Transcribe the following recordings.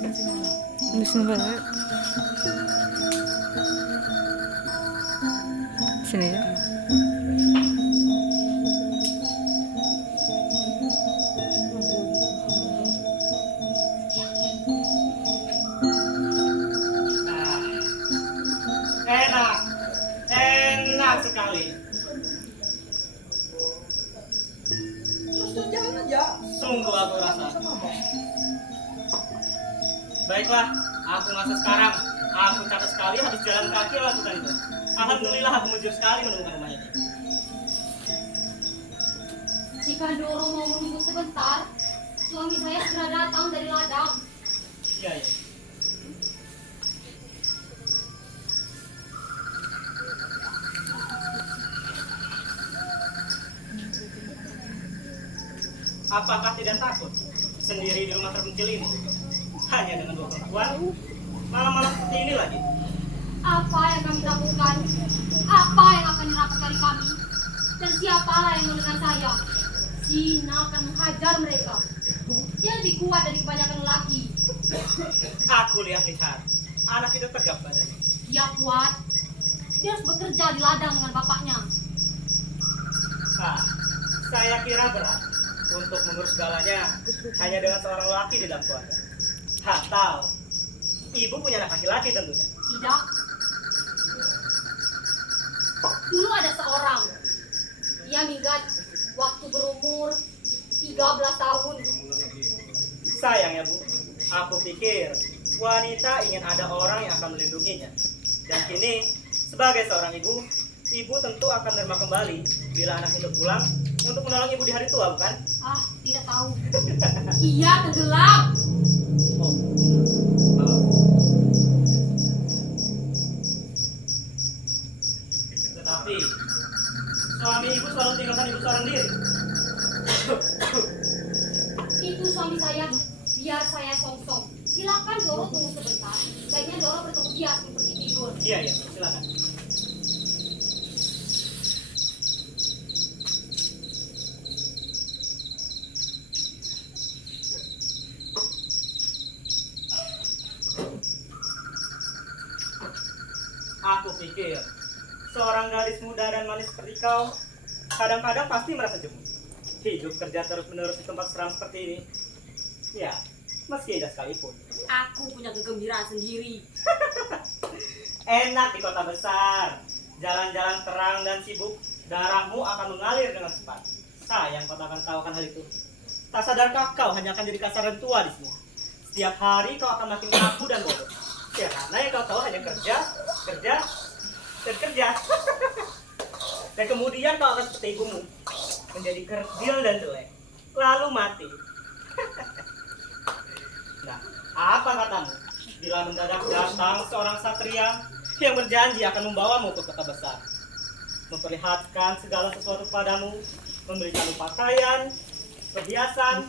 Di sini banget. Sini ya. Enak, enak sekali. Terus jalan aja. Sungguh aku rasa. Baiklah, aku masa sekarang. Aku capek sekali habis jalan kaki lakukan itu. Alhamdulillah aku mujur sekali menemukan rumahnya. Jika Doro mau menunggu sebentar, suami saya segera datang dari ladang. Iya, iya. Apakah tidak takut sendiri di rumah terpencil ini? Hanya dengan dua perempuan, malam-malam seperti ini lagi. Apa yang kami lakukan? Apa yang akan didapat dari kami? Dan siapalah yang mendengar saya? Sina akan menghajar mereka. Dia lebih kuat dari kebanyakan lelaki. Aku lihat-lihat, anak itu tegap badannya. Dia kuat. Dia harus bekerja di ladang dengan bapaknya. Ah, saya kira berat untuk mengurus segalanya hanya dengan seorang laki di dalam keluarga. Atau ibu punya anak laki-laki tentunya. Tidak. Dulu ada seorang. Dia minggat waktu berumur 13 tahun. Sayang ya Bu, aku pikir wanita ingin ada orang yang akan melindunginya. Dan kini, sebagai seorang ibu, ibu tentu akan menerima kembali bila anak itu pulang untuk menolong ibu di hari tua, bukan? Ah, tidak tahu. Ia tenggelam. Oh. Oh. Tetapi, suami ibu selalu tinggalkan ibu seorang diri. Itu suami saya. Biar saya song-song. Silakan Doro tunggu sebentar. Baiknya Doro bertemu dia sebelum pergi tidur. Iya, iya, silakan. Aku pikir seorang gadis muda dan manis seperti kau kadang-kadang pasti merasa jenuh. Hidup kerja terus-menerus di tempat seram seperti ini. Ya, meski indah sekalipun. Aku punya kegembiraan sendiri. Enak di kota besar. Jalan-jalan terang dan sibuk, darahmu akan mengalir dengan cepat. Sayang kau tak akan tahu akan hal itu. Tak sadarkah kau hanya akan jadi kasar dan tua di sini? Setiap hari kau akan makin kaku dan bodoh. Ya, karena yang kau tahu hanya kerja, kerja, dan kerja. Dan kemudian kau akan seperti ibumu, menjadi kerdil dan jelek, lalu mati. Nah, apa katamu bila mendadak datang seorang satria yang berjanji akan membawamu ke kota besar, memperlihatkan segala sesuatu padamu, memberikanmu pakaian, perhiasan,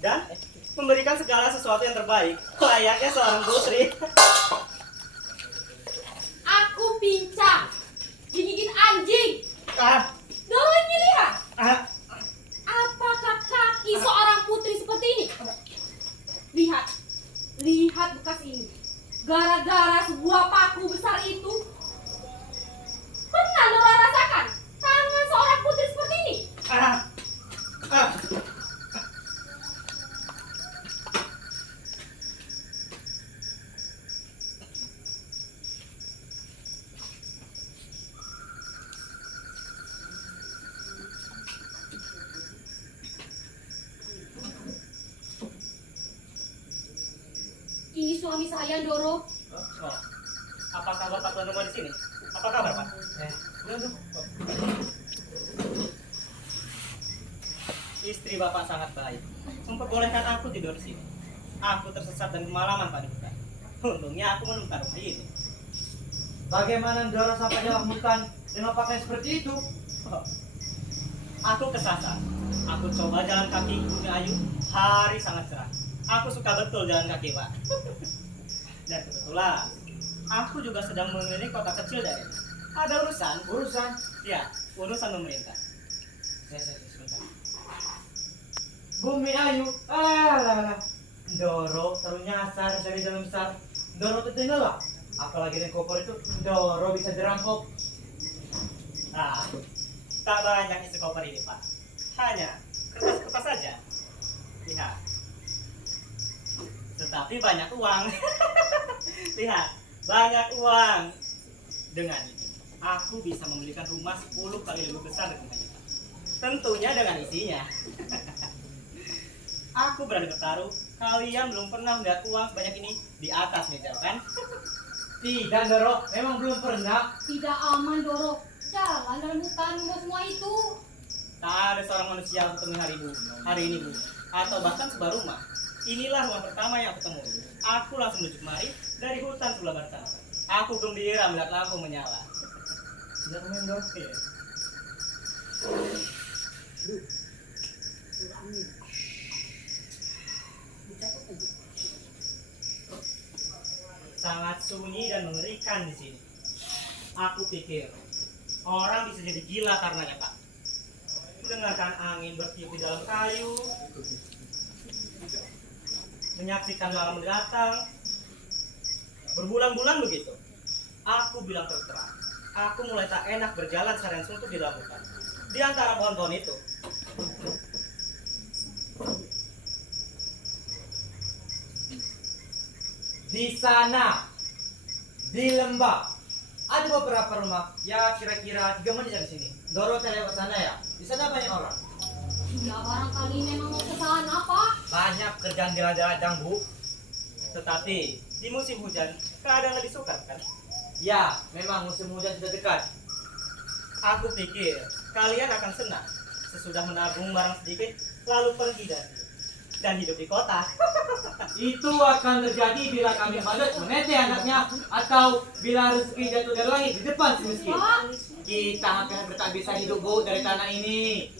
dan memberikan segala sesuatu yang terbaik, layaknya seorang putri. Aku pincang. Digigit anjing. Ah, Doro ini lihat. ah, Apakah kaki seorang putri seperti ini? Lihat. Lihat bekas ini. Gara-gara sebuah paku besar itu. Pernah Doro rasakan tangan seorang putri seperti ini? ah, ah. Ini suami saya, Doro. Oh, apakah Bapak tuan rumah di sini? Apa kabar, Pak? Istri Bapak sangat baik. Memperbolehkan aku tidur di sini. Aku tersesat dan kemalaman pada hutan. Untungnya aku menemukan rumah ini. Bagaimana Doro sampai dalam hutan dengan pakaian seperti itu? Oh, aku kesasar. Aku coba jalan kaki ke Bumi Ayu. Hari sangat cerah. Aku suka betul jalan kaki, Pak. Dan kebetulan, aku juga sedang mengelilingi kota kecil dari ini. Ada urusan? Urusan? Ya, urusan pemerintah. Sebentar. Bumi Ayu. Alah. Doro terlalu nyasar dari jalan besar. Doro tertinggal lah. Apalagi dengan koper itu, Doro bisa dirampok. Nah, tak banyak isi koper ini, Pak. Hanya kertas-kertas saja. Lihat. Tetapi banyak uang. Lihat, banyak uang. Dengan ini, aku bisa membelikan rumah 10 kali lebih besar dari rumah ini, Pak. Tentunya dengan isinya. Aku berani bertaruh, kalian belum pernah melihat uang sebanyak ini di atas meja, kan? Tidak, Doro. Memang belum pernah. Tidak aman, Doro. Jalan dalam hutan membawa semua itu. Tak ada seorang manusia yang aku temui hari ini, Bu. Atau bahkan sebuah rumah. Inilah rumah pertama yang aku temui. Aku langsung menuju kemari dari hutan sebelah barat sana. Aku gembira melihat lampu menyala. Tidak main, Doro. Iya. Sangat sunyi dan mengerikan di sini. Aku pikir orang bisa jadi gila karenanya, Pak. Mendengarkan angin bertiup di dalam kayu, menyaksikan malam datang, berbulan-bulan begitu. Aku bilang terus terang, aku mulai tak enak berjalan seharian suntuk di dalam hutan. Di antara pohon-pohon itu, Di sana, di lembah, ada beberapa rumah. Ya kira-kira 3 menit dari sini. Doro lewat sana ya. Di sana banyak orang. Ya barangkali memang mau ke sana, Pak. Banyak kerjaan di ladang, Bu. tetapi di musim hujan keadaan lebih sukar, kan? Ya, memang musim hujan sudah dekat. Aku pikir kalian akan senang sesudah menabung barang sedikit lalu pergi dan hidup di kota. Itu akan terjadi bila kami pandai menete anaknya atau bila rezeki jatuh dari langit di depan si miskin. Pak, Kita hampir tak bisa hidup, Bu, dari tanah ini.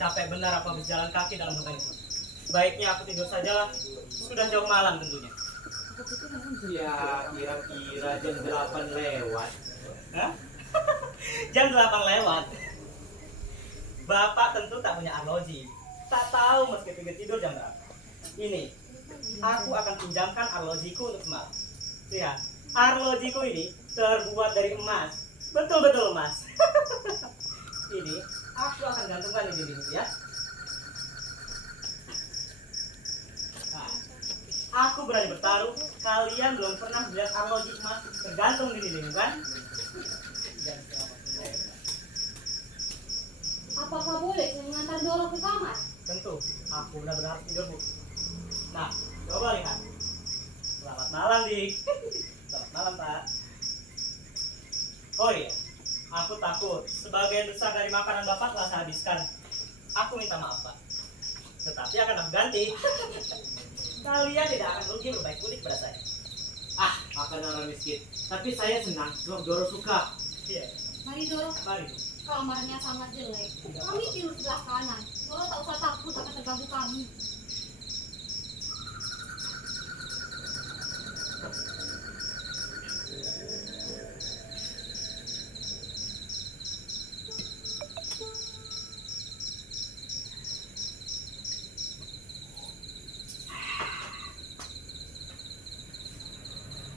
Capek benar aku habis jalan kaki dalam hutan itu. Baiknya aku tidur sajalah. Sudah jauh malam tentunya. Ya, kira-kira jam 8 lewat. Hah? Jam 8 lewat. Bapak tentu tak punya arloji. Tak tahu meski pergi tidur jam berapa. Ini, aku akan pinjamkan arlojiku untuk semalam. Lihat, arlojiku ini terbuat dari emas. Betul-betul emas. Ini, aku akan gantungkan di dinding ya. Nah, aku berani bertaruh, kalian belum pernah melihat arloji emas tergantung di dinding, kan? Dan selamat menerima. apakah boleh saya mengantar Doro ke kamar? Tentu, aku benar-benar harus tidur, Bu. Nah, coba lihat. Selamat malam, Dik. Selamat malam, Pak. Oh iya, aku takut sebagian besar dari makanan Bapak telah saya habiskan. Aku minta maaf, Pak. Tetapi akan aku ganti. Kalian tidak akan rugi berbaik budi kepada saya. Ah, makan orang miskin. Tapi saya senang, sebab Doro suka. Iya, Mari Doro, mari, Bu. kamarnya sangat jelek. Kami tidur sebelah kanan. Doro tak usah takut akan terganggu kami.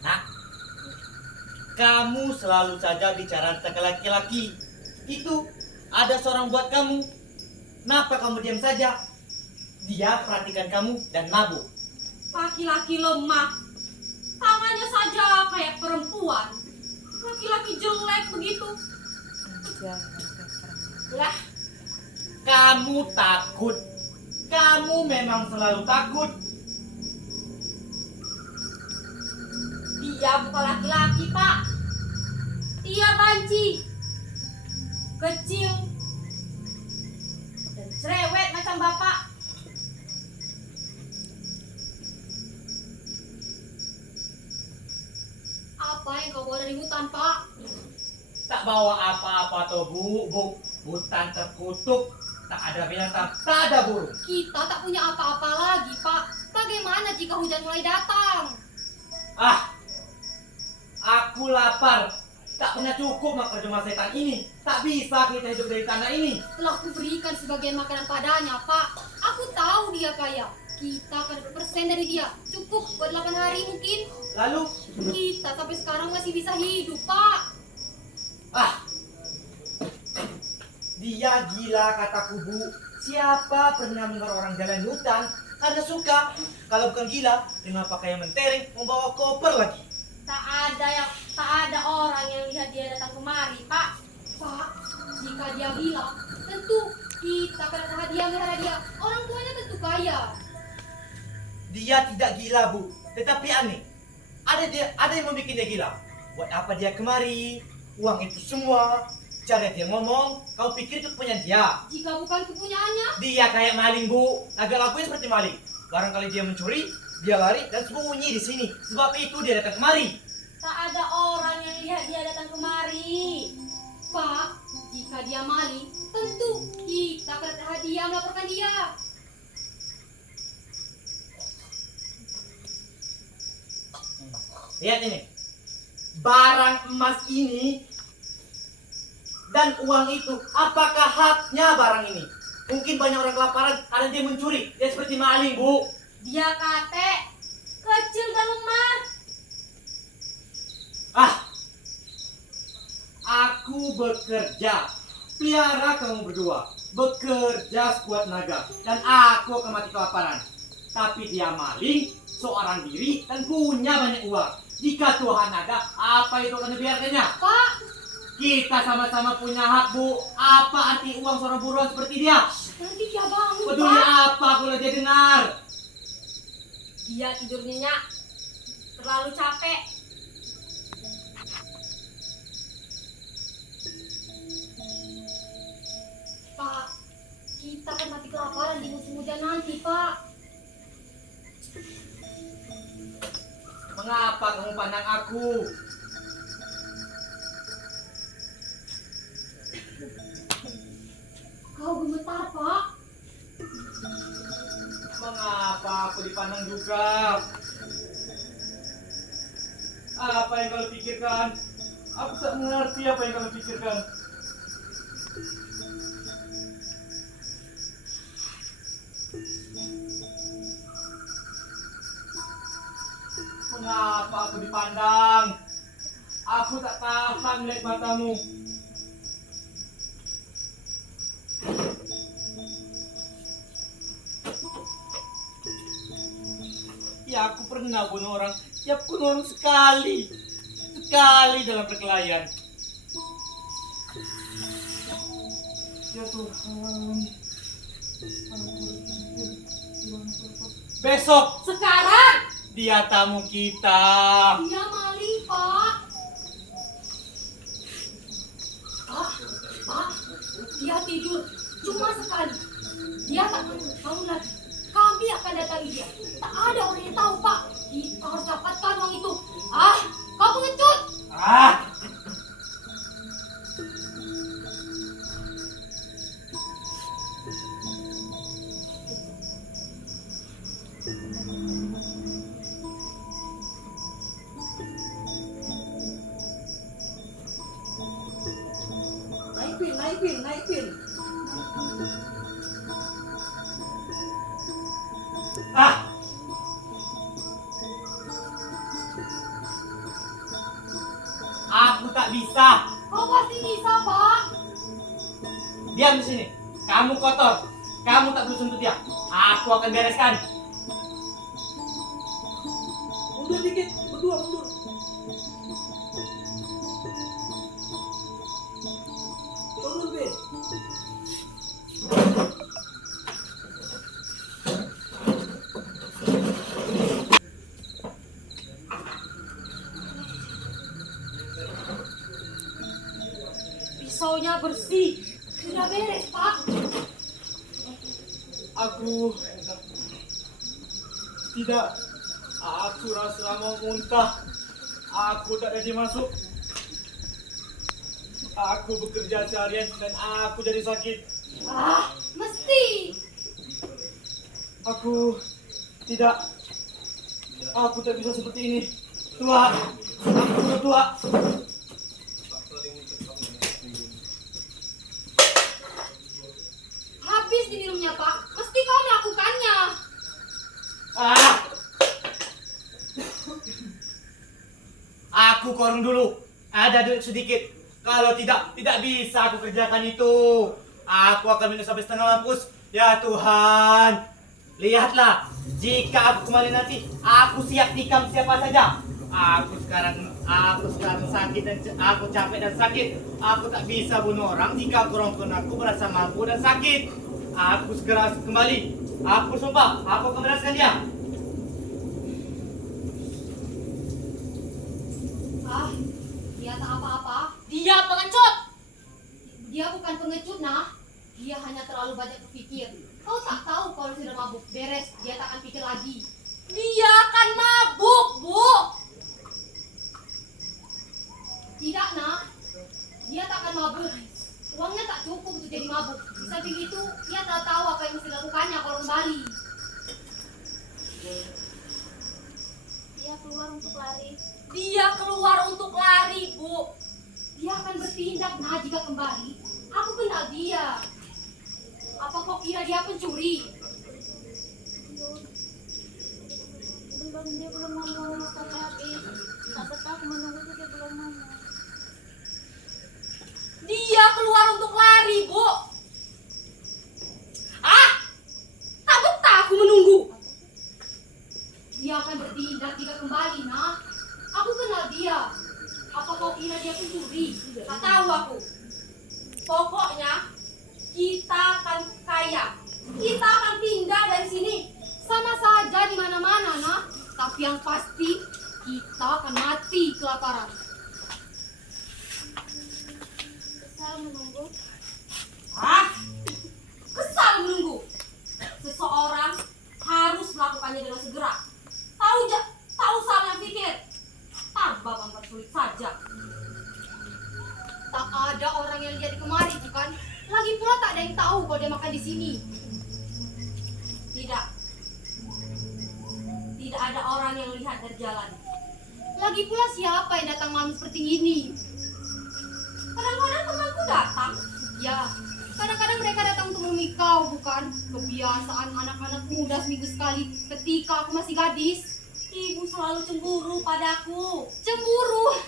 Nah, kamu selalu saja bicara tentang laki-laki. Itu ada seorang buat kamu. Kenapa kamu diam saja? Dia perhatikan kamu dan mabuk. Laki-laki lemah. Tangannya saja kayak perempuan. Laki-laki jelek begitu. Lah, Kamu takut. Kamu memang selalu takut. dia bukan laki-laki, Pak. Dia banci. Kecil. Dan cerewet macam Bapak. Apa yang kau bawa dari hutan, Pak? Tak bawa apa-apa tuh, Bu. Hutan terkutuk. Tak ada binatang, tak ada burung. Kita tak punya apa-apa lagi, Pak. Bagaimana jika hujan mulai datang? Ah, aku lapar. Tak pernah cukup makan cuma setan ini. Tak bisa kita hidup dari tanah ini. Telah kuberikan sebagian makanan padanya, Pak. Aku tahu dia kaya. Kita akan dapat persen dari dia. Cukup buat 8 hari mungkin. Lalu, Kita sampai sekarang masih bisa hidup, Pak. ah, dia gila kataku Bu. Siapa pernah mendengar orang jalan di hutan karena suka? Kalau bukan gila, dengan pakaian mentereng membawa koper lagi. Tak ada orang yang lihat dia datang kemari, Pak. Pak, jika dia gila, tentu kita akan ada hadiah karena dia. Orang tuanya tentu kaya. Dia tidak gila Bu, tetapi aneh. Ada yang membuat dia gila. Buat apa dia kemari? Uang itu semua. Cara dia ngomong, kau pikir itu punya dia. Jika bukan kepunyaannya, Dia kayak maling Bu, agak lakunya seperti maling. Barangkali dia mencuri, dia lari dan sembunyi di sini. Sebab itu dia datang kemari. tak ada orang yang lihat dia datang kemari. Pak, jika dia maling, tentu kita akan ada hadiah melaporkan dia. Lihat ini. Barang emas ini dan uang itu, apakah haknya barang ini? Mungkin banyak orang kelaparan karena dia mencuri. Dia seperti maling Bu. Dia kate, kecil dan lemah. Aku bekerja. Pelihara kamu berdua. Bekerja sekuat naga. Dan aku akan mati kelaparan. Tapi dia maling, seorang diri, dan punya banyak uang. Jika Tuhan ada, apa itu akan dibiarkannya? Pak, Kita sama-sama punya hak Bu. Apa arti uang seorang buruan seperti dia? nanti dia bangun, Peduli Pak. apa kalau dia dengar? Dia tidur nyenyak, terlalu capek. Pak, kita akan mati kelaparan di musim hujan nanti, Pak. Mengapa kamu pandang aku? Kau gemetar, Pak. Mengapa aku dipandang juga? Apa yang kau pikirkan? Aku tak mengerti apa yang kau pikirkan. Mengapa aku dipandang? Aku tak tahan melihat matamu. Ya aku pernah bunuh orang. Ya aku bunuh orang sekali dalam perkelahian. Ya Tuhan. Besok Sekarang dia tamu kita. dia maling, Pak. Pak, dia tidur cuma sekali. Dia tak akan bangun lagi. Kami akan datangi dia. Tak ada orang yang tahu, Pak. Kita harus dapatkan uang itu. Kau pengecut. Naikin. Aku tak bisa. Kau pasti bisa, Pak. Diam di sini. Kamu kotor. Kamu tak perlu sentuh dia. Aku akan bereskan. Mundur dikit, berdua mundur. Turun, Be. Pisaunya bersih. Sudah beres, Pak. Aku tidak. Aku rasa mau muntah. Aku tak jadi masuk. Aku bekerja seharian dan aku jadi sakit. Mesti. Aku tidak. Aku tak bisa seperti ini. Tua. Aku sudah tua. Aku ke warung dulu. Ada duit sedikit. Kalau tidak bisa aku kerjakan itu. Aku akan minum sampai setengah mampus. Ya Tuhan. Lihatlah. Jika aku kembali nanti, aku siap tikam siapa saja. Aku sekarang sakit dan aku capek dan sakit. Aku tak bisa bunuh orang jika aku merasa mampu dan sakit. Aku segera kembali. Aku sumpah, aku akan beraskan dia. Ah, dia tak apa-apa. Dia pengecut. Dia bukan pengecut, nah. Dia hanya terlalu banyak berpikir. Kau tak tahu kalau sudah mabuk beres, dia tak akan pikir lagi. Dia akan mabuk, Bu. Tidak, nak. Dia tak akan mabuk. Uangnya tak cukup untuk jadi mabuk. Di samping itu, dia tak tahu apa yang mesti dilakukannya kalau kembali. Dia keluar untuk lari. Dia keluar untuk lari, Bu. Dia akan bertindak, nah jika kembali. Aku kenal dia. Apa kau kira dia pencuri? Dia belum ngomong sampai habis. Tak betah menunggu dia belum ngomong. Dia keluar untuk lari, Bu. Ah! Tak betah aku menunggu. Dia akan bertindak jika kembali, nah. Aku kenal dia. Apa kau kira dia pencuri? Tak tahu aku. Pokoknya kita akan kaya. Kita akan pindah dari sini. Sama saja di mana-mana, nah. Tapi yang pasti kita akan mati kelaparan. Kesal menunggu. Ah, kesal menunggu. Seseorang harus melakukannya dengan segera. Tahu salah pikir. Tambah mempersulit saja. Tak ada orang yang lihat di kemari, bukan? Lagi pula tak ada yang tahu kalau dia makan di sini. Tidak. Tidak ada orang yang lihat dari jalan. Lagi pula siapa yang datang malam seperti ini? Kadang-kadang temanku datang. Ya, kadang-kadang mereka datang untuk menemui kau, bukan? Kebiasaan anak-anak muda seminggu sekali ketika aku masih gadis. Ibu selalu cemburu padaku. Cemburu?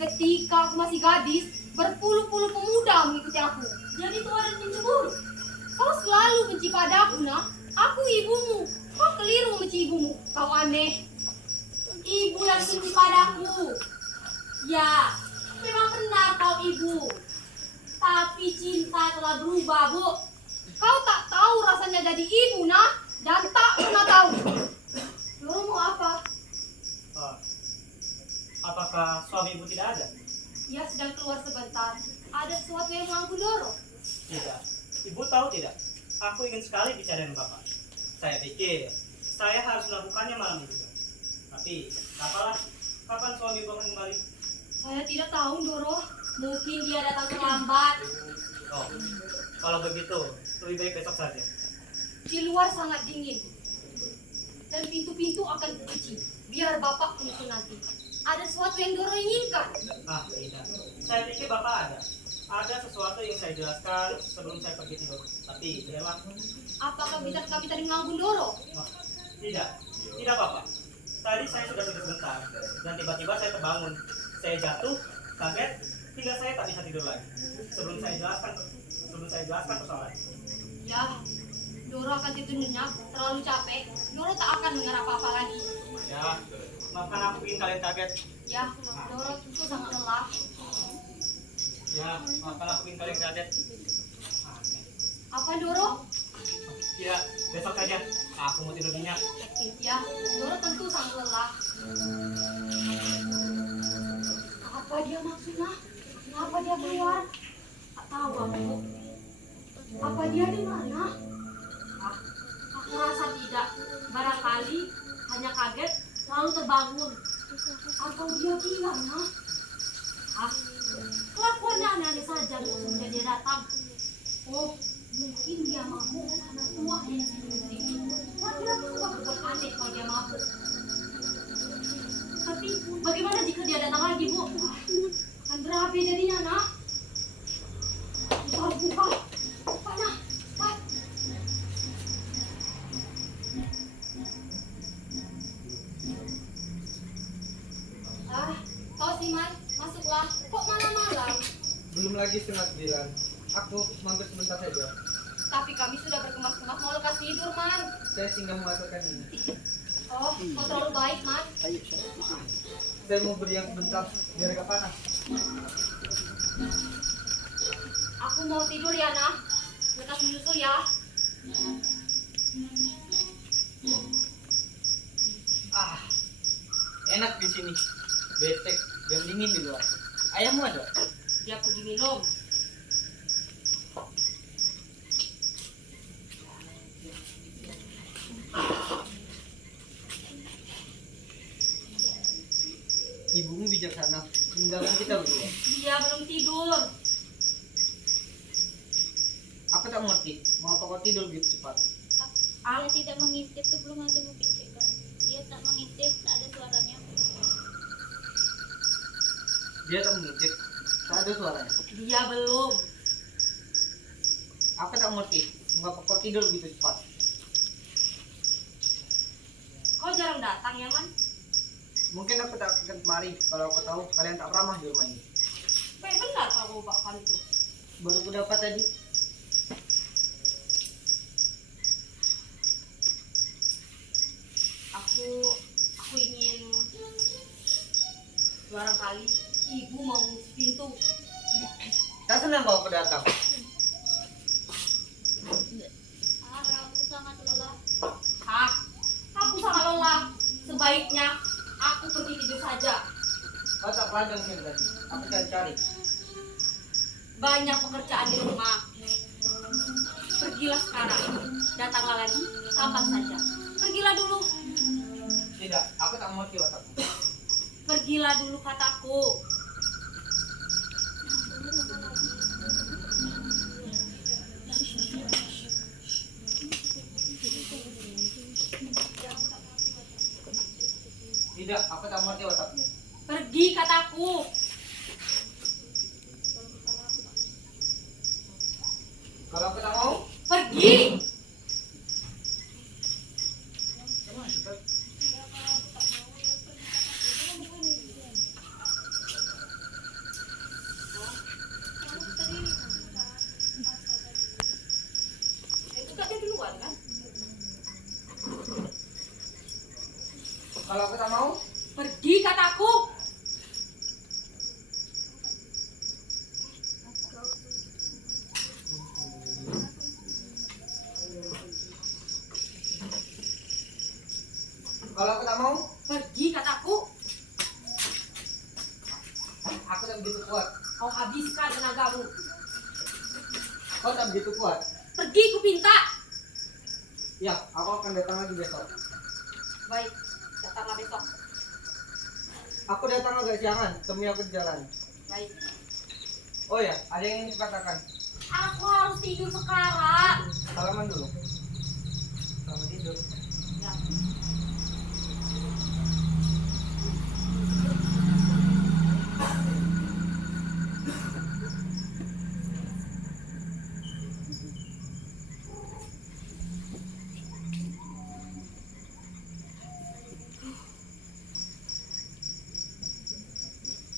Ketika aku masih gadis, berpuluh-puluh pemuda mengikuti aku. Jadi tua dan pencemburu. Kau selalu benci padaku, nak. Aku ibumu. Kau keliru membenci ibumu. Kau aneh. Ibu yang benci padaku. Ya, memang benar kau ibu. Tapi cinta telah berubah, Bu. Kau tak tahu rasanya jadi ibu, nak. Dan tak pernah tahu. Lu mau apa? Apakah suami ibu tidak ada? Dia sedang keluar sebentar. Ada sesuatu yang mau aku dorong. Tidak. Ibu tahu tidak? Aku ingin sekali bicara dengan bapak. Saya pikir saya harus melakukannya malam ini juga. Tapi kapan suami ibu akan kembali? Saya tidak tahu, Doro. Mungkin dia datang terlambat. Oh, kalau begitu lebih baik besok saja. Di luar sangat dingin. Dan pintu-pintu akan kunci. Biar bapak menyusul nanti. Ada sesuatu yang Doro inginkan. Ah, tidak. Saya pikir bapak ada. Ada sesuatu yang saya jelaskan sebelum saya pergi tidur. Tapi biarlah. Apakah bisa kami tadi mengganggu Doro? Oh, tidak. Tidak bapak. Tadi saya sudah tidur sebentar dan tiba-tiba saya terbangun. Saya jatuh, kaget, hingga saya tak bisa tidur lagi. Sebelum saya jelaskan persoalan. Ya, Doro akan tidur nyenyak, terlalu capek. Doro tak akan mendengar apa-apa lagi. Ya, maafkan aku bikin kalian kaget. Ya, Doro tentu sangat lelah. Ya, maafkan aku bikin kalian kaget. Apa, Doro? Tidak, besok saja. Aku mau tidur nyenyak. Ya, Doro tentu sangat lelah. Apa dia maksudnya? Kenapa dia keluar? Tak tahu aku. Apa dia di mana? Ah, aku rasa tidak. Barangkali hanya kaget lalu terbangun. Atau dia gila, nah? Ah, kelakuannya aneh-aneh saja semenjak dia datang. Oh, mungkin dia mabuk karena tua yang sendiri. Laki-laki suka berbuat aneh kalau dia mabuk. Tapi bagaimana jika dia datang lagi, Bu? Akan berapi jadinya, nak. Buka. Mana? Cepat. Ah, lagi 8:30. Aku mampir sebentar saja. Tapi kami sudah berkemas-kemas mau lekas tidur, Man. Saya singgah mengaturkan ini. Oh, kau terlalu baik, Man. Saya mau berdiam sebentar biar agak panas. Aku mau tidur ya, Nah. Lekas menyusul ya. Ah, enak di sini. Betek dan dingin di luar. Ayammu ada? Dia pergi minum. Ibumu bijaksana, meninggalkan kita berdua. Dia belum tidur. Aku tak mengerti, mengapa kau tidur begitu cepat? Dia tidak mengintip tuh belum ada memikirkan. Dia tak mengintip, tak ada suaranya. Dia tak mengintip, tak ada suaranya. Dia belum. Aku tak mengerti, mengapa kau tidur begitu cepat? Kau jarang datang ya, Man? Mungkin aku tak akan kemari kalau aku tahu kalian tak ramah di rumah ini. Baik benar kau bawakan itu. Baru aku dapat tadi. Aku ingin barangkali ibu mau ngunci pintu. Tak senang kalau aku datang. Aku sangat lelah. Hah? Aku sangat lelah. Sebaiknya aku pergi tidur saja. Kau tak padang sini tadi. Aku cari-cari. Banyak pekerjaan di rumah. Pergilah sekarang. Datanglah lagi kapan saja. Pergilah dulu. Tidak, aku tak mengerti otakmu. Pergilah dulu kataku. Tidak, aku tak mengerti otakmu. Pergi kataku. Kalau aku tak mau, Pergi. Itu kan dia duluan kan? kalau aku tak mau, Pergi kataku. kalau aku tak mau, Pergi kataku. aku tak begitu kuat. Kau habiskan tenagamu. Kau tak begitu kuat. Pergi ku pinta. Ya, aku akan datang lagi besok. Baik, datanglah besok. Aku datang agak siangan, temui aku di jalan. Baik. Oh ya, ada yang ingin kukatakan. Aku harus tidur sekarang. Salaman dulu. Selamat tidur. Ya.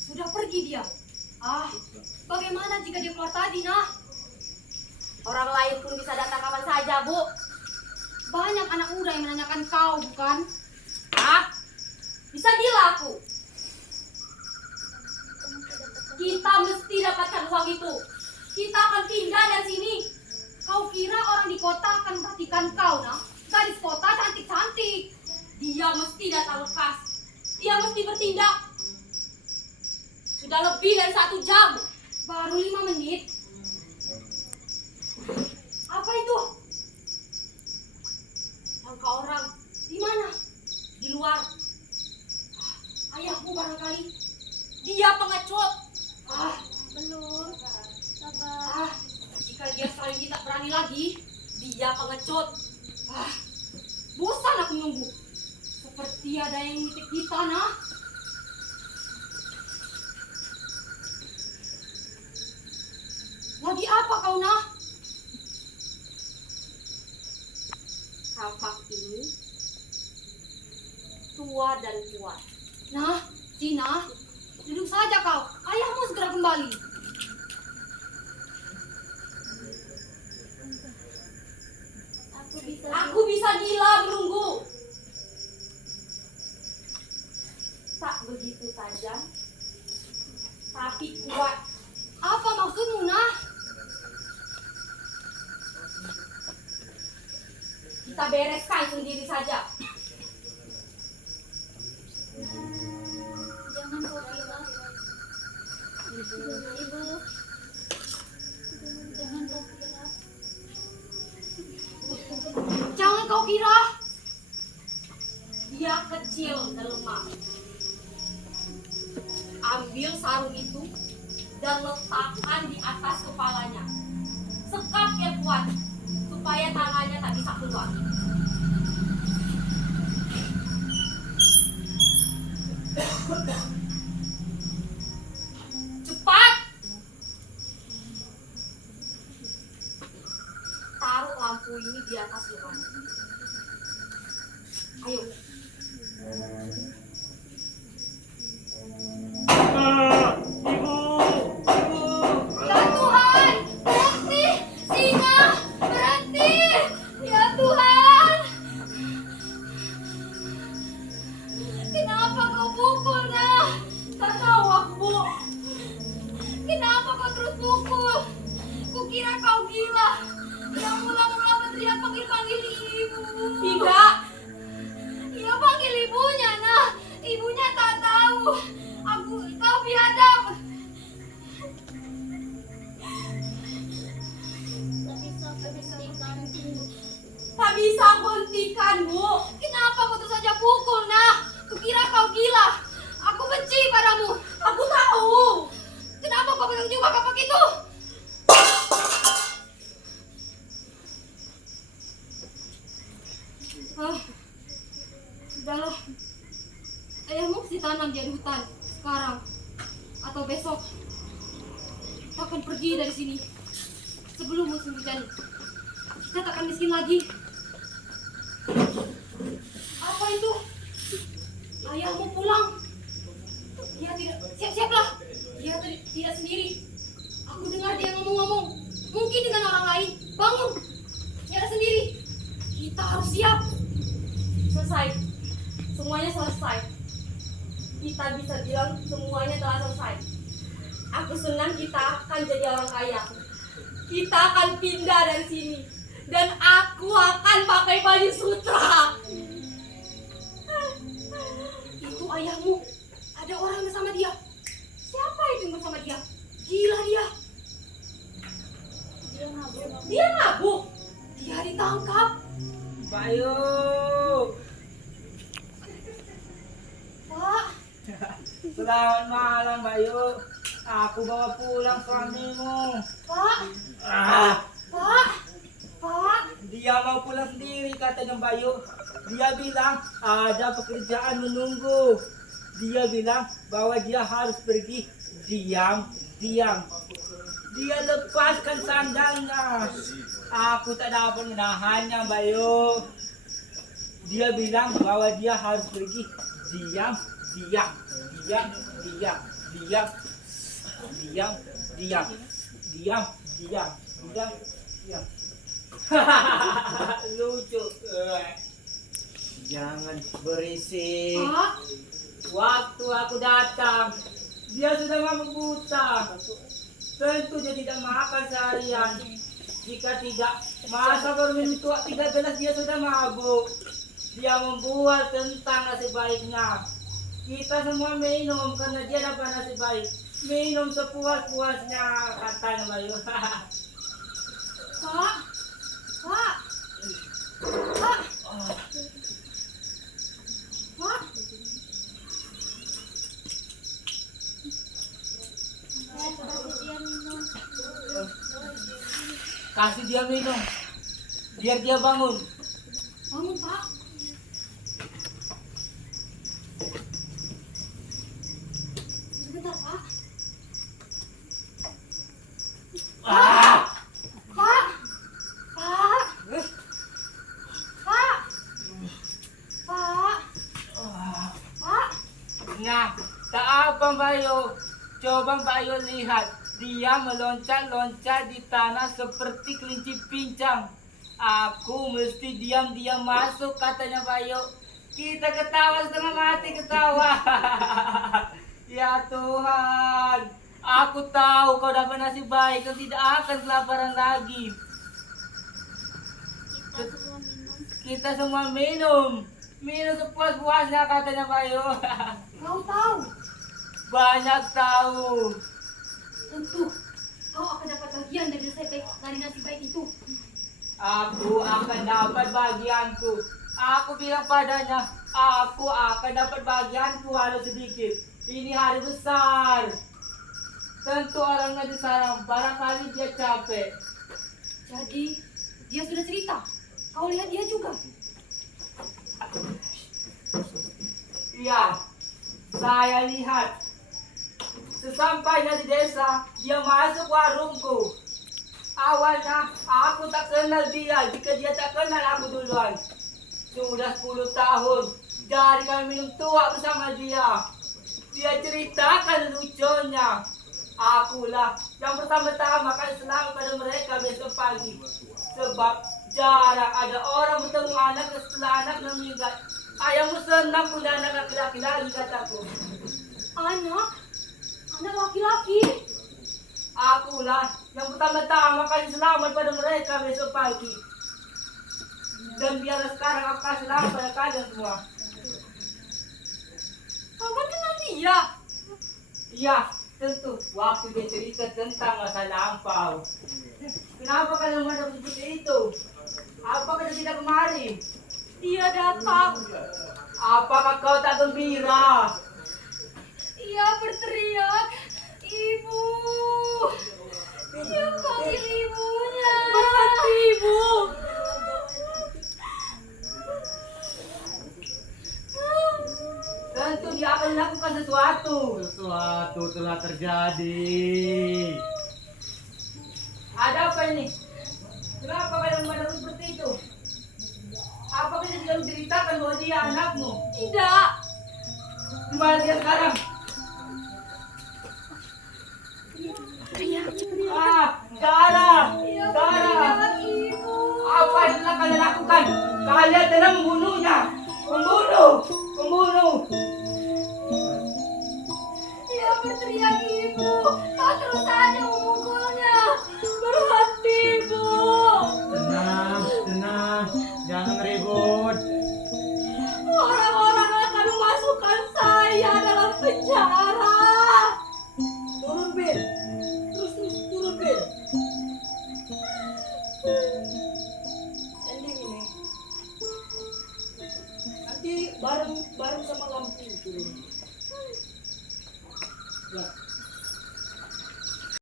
Sudah pergi dia. Ah, bagaimana jika dia keluar tadi, Nah? Orang lain pun bisa datang kapan saja, Bu. Banyak anak muda yang menanyakan kau, bukan? Ah, bisa gila aku. Kita mesti dapatkan uang itu. Kita akan pindah dari sini. Kau kira orang di kota akan perhatikan kau, Nah? Gadis kota cantik-cantik. Dia mesti datang lekas. Dia mesti bertindak. Sudah lebih dari 1 jam. Baru 5 menit. Apa itu? Sangka orang. Di mana? Di luar. Ah, ayahku barangkali. Dia pengecut. Ah, Belum. Sabar. jika dia sekali tak berani lagi, dia pengecut. Ah, bosan aku menunggu. Seperti ada yang nitip kita, Nah. Lagi apa kau, Nah? Kampak ini tua dan kuat. Nah, Cina, duduk saja kau. Ayahmu segera kembali. makan sendiri saja. Jangan kau kira. Ibu. Jangan kau kira. Jangan kau kira. Dia kecil dan lemah. Ambil sarung itu dan letakkan di atas kepalanya. Sekap yang kuat supaya tangannya tak bisa keluar. Cepat! Taruh lampu ini di atas rumahnya. Ayo. Ya Tuhan, berhenti! Singa, berhenti! Ya Tuhan! Kenapa kau pukul, Nak? Tak tahu aku. Kenapa kau terus pukul? Kukira kau gila. Yang mula-mula berteriak panggil-panggil ibu. Tidak. Ia panggil ibunya, Nak. Ibunya tak tahu. Kau biadab. Tak bisa kau hentikanku. Tak bisa aku hentikanmu. Kenapa kau terus saja pukul, Nak? Kukira kau gila. Aku benci padamu. Aku tahu. Kenapa kau pegang juga kapak itu? Sudahlah. Ayahmu mesti tanam di hutan sekarang atau besok. Kita akan pergi dari sini sebelum musim hujan. Kita tak akan miskin lagi. Apa itu? Ayahmu pulang. Dia tidak, siap-siaplah. Dia tidak sendiri. Aku dengar dia ngomong-ngomong. Mungkin dengan orang lain. Bangun. Dia ada sendiri. Kita harus siap. Selesai. Semuanya selesai. Kita bisa bilang semuanya telah selesai. Aku senang kita akan jadi orang kaya. Kita akan pindah dari sini. Dan aku akan pakai baju sutra. Itu ayahmu. Ada orang bersama dia. Siapa itu yang bersama dia? Gila dia. Dia mabuk. Dia mabuk. Dia ditangkap. Bayu. Pak, Selamat malam, Bayu. Aku bawa pulang suamimu. Pak, Ah, Pak, Pak. dia mau pulang sendiri katanya Bayu. Dia bilang ada pekerjaan menunggu. Dia bilang bahwa dia harus pergi. Diam. Dia lepaskan sandalnya. Aku tak dapat menahannya, Bayu. Dia bilang bahwa dia harus pergi. Diam. Lucu. Jangan berisik. Pak, Waktu aku datang, dia sudah mabuk buta. Tentu dia tidak makan seharian. Jika tidak, masa baru minum tua 13 dia sudah mabuk. Dia membuat tentang nasib baiknya. Kita semua minum karena dia dapat nasib baik. Minum sepuas-puasnya katanya Bayu. Pak, Pak, Pak, Pak. Kasih dia minum. Biar dia bangun. Bangun, Pak. Sebentar, Pak. Ah! Pak. Pak. Pak. Pak. Pak. Nah, tak apa Bayu. Coba Bayu lihat. Dia meloncat-loncat di tanah seperti kelinci pincang. Aku mesti diam-diam masuk katanya Bayu. Kita ketawa setengah mati ketawa. Ya Tuhan, aku tahu kau dapat nasib baik. Kau tidak akan kelaparan lagi. Kita semua minum. Kita semua minum. Minum sepuas-puasnya katanya Bayu. Kau tahu, Banyak tahu. tentu kau akan dapat bagian dari nasi baik itu. Aku akan dapat bagianku. Aku bilang padanya, aku akan dapat bagianku walau sedikit. Ini hari besar. Tentu orangnya disarang, barangkali dia capek. Jadi, dia sudah cerita. Kau lihat dia juga. Iya, saya lihat. Sesampainya di desa, dia masuk warungku. Awalnya aku tak kenal dia, jika dia tak kenal aku duluan. Sudah 10 tahun, dari kami minum tua bersama dia. Dia ceritakan lucunya. Akulah yang pertama-tama kali selamat pada mereka besok pagi. Sebab jarang ada orang bertemu anak setelah anaknya meninggal. Ayahmu senang punya anak laki-laki lagi, kataku. Anak laki-laki. Akulah yang pertama-tama kali selamat pada mereka besok pagi. Dan biarlah sekarang aku kasih selamat pada kalian semua. Paman kenal dia. Iya, tentu. Waktu dia cerita tentang masa lampau. Kenapa kalian menghadap seperti itu? Apakah dia tidak kemari? Dia datang. Apakah kau tak gembira? Ia berteriak, "Ibu!" Dia panggil ibunya. Berhenti, Ibu. Tentu dia akan melakukan sesuatu. Sesuatu telah terjadi. Ada apa ini? Kenapa kalian menghadap seperti itu? Apakah dia tidak menceritakan bahwa dia anakmu? Tidak. Di mana dia sekarang? Dara! Ia Dara! berteriak, "Ibu!" Apa yang telah kalian lakukan? Kalian telah membunuhnya! Membunuh! Membunuh! Ia berteriak, "Ibu!" Kau terus saja memukulnya. Berhenti, Ibu. Tenang, tenang. Jangan ribut. Orang-orang akan memasukkan saya dalam penjara. Turun, Bil. Terus turun, Bil. Ending ini. Nanti bareng sama lampu turun. Ya.